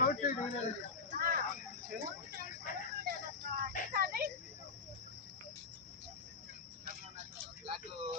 Road side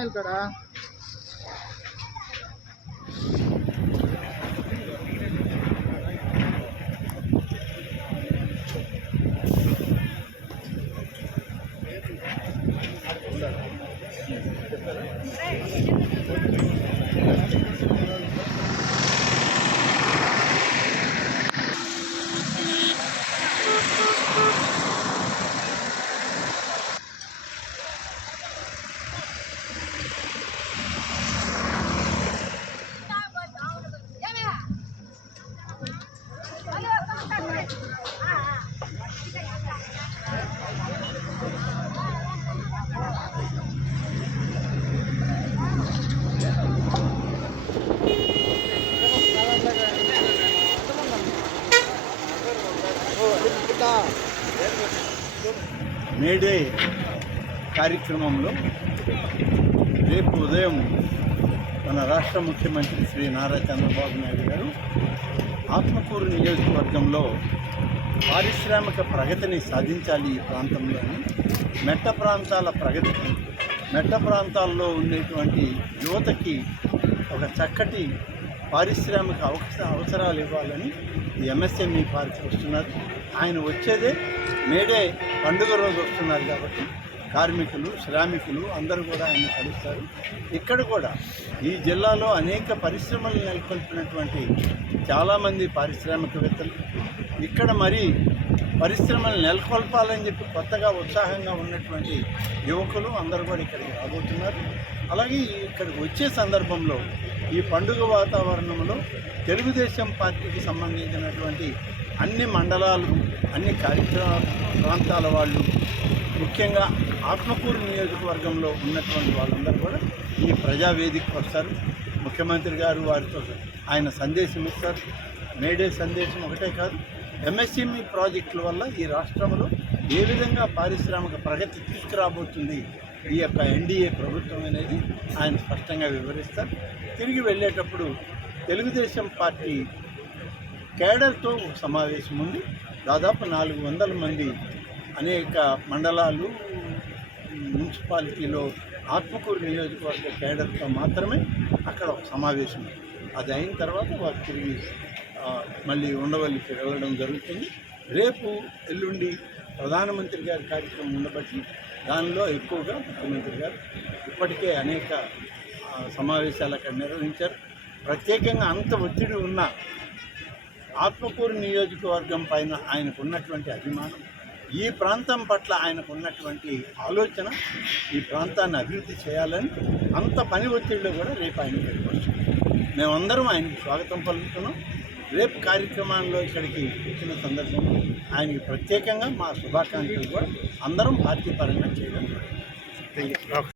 ಹೇಳ್ತಾರಾ May Day కార్యక్రమంలో రేపు ఉదయం మన రాష్ట్ర ముఖ్యమంత్రి శ్రీ నారా చంద్రబాబు నాయుడు గారు ఆత్మకూరు నియోజకవర్గంలో పారిశ్రామిక ప్రగతిని సాధించాలి ఈ ప్రాంతంలోని మెట్ట ప్రాంతాల ప్రగతికి మెట్ట ప్రాంతాల్లో ఉండేటువంటి యువతకి ఒక చక్కటి పారిశ్రామిక అవకాశ అవసరాలు ఇవ్వాలని ఈ ఎంఎస్ఎంఈ పార్క్ వస్తున్నారు. ఆయన వచ్చేదే మేడే పండుగ రోజు వస్తున్నారు కాబట్టి కార్మికులు శ్రామికులు అందరూ కూడా ఆయన కలుస్తారు. ఇక్కడ కూడా ఈ జిల్లాలో అనేక పరిశ్రమలు నెలకొల్పినటువంటి చాలామంది పారిశ్రామికవేత్తలు. ఇక్కడ మరి పరిశ్రమలు నెలకొల్పాలని చెప్పి కొత్తగా ఉత్సాహంగా ఉన్నటువంటి యువకులు అందరూ కూడా ఇక్కడికి రాబోతున్నారు. అలాగే ఇక్కడికి వచ్చే సందర్భంలో ఈ పండుగ వాతావరణంలో తెలుగుదేశం పార్టీకి సంబంధించినటువంటి అన్ని మండలాలు అన్ని కార్యక్రమ ప్రాంతాల వాళ్ళు ముఖ్యంగా ఆత్మకూరు నియోజకవర్గంలో ఉన్నటువంటి వాళ్ళందరూ కూడా ఈ ప్రజావేదికకు వస్తారు. ముఖ్యమంత్రి గారు వారితో ఆయన సందేశం ఇస్తారు. మేడే సందేశం ఒకటే కాదు ఎంఎస్ఎంఈ ప్రాజెక్టుల వల్ల ఈ రాష్ట్రంలో ఏ విధంగా పారిశ్రామిక ప్రగతి తీసుకురాబోతుంది ఈ యొక్క ఎన్డీఏ ప్రభుత్వం అనేది ఆయన స్పష్టంగా వివరిస్తారు. తిరిగి వెళ్ళేటప్పుడు తెలుగుదేశం పార్టీ కేడర్తో సమావేశం ఉంది. దాదాపు నాలుగు వందల మంది అనేక మండలాలు మున్సిపాలిటీలో ఆత్మకూరు నియోజకవర్గ కేడర్తో మాత్రమే అక్కడ ఒక సమావేశం అది అయిన తర్వాత వారు తిరిగి మళ్ళీ ఉండవల్లికి వెళ్ళడం జరుగుతుంది. రేపు ఎల్లుండి ప్రధానమంత్రి గారి కార్యక్రమం ఉండబట్టి దానిలో ఎక్కువగా ముఖ్యమంత్రి గారు ఇప్పటికే అనేక సమావేశాలు అక్కడ నిర్వహించారు. ప్రత్యేకంగా అంత ఒత్తిడి ఉన్న ఆత్మకూరు నియోజకవర్గం పైన ఆయనకు ఉన్నటువంటి అభిమానం ఈ ప్రాంతం పట్ల ఆయనకు ఉన్నటువంటి ఆలోచన ఈ ప్రాంతాన్ని అభివృద్ధి చేయాలని అంత పని ఒత్తిడిలో కూడా రేపు ఆయన పెట్టుకోవచ్చు మేమందరం ఆయనకు స్వాగతం పలుకుతున్నాం. రేపు కార్యక్రమాల్లో ఇక్కడికి వచ్చిన సందర్భంలో ఆయనకి ప్రత్యేకంగా మా శుభాకాంక్షలు కూడా అందరం పార్టీ పరంగా చేయడం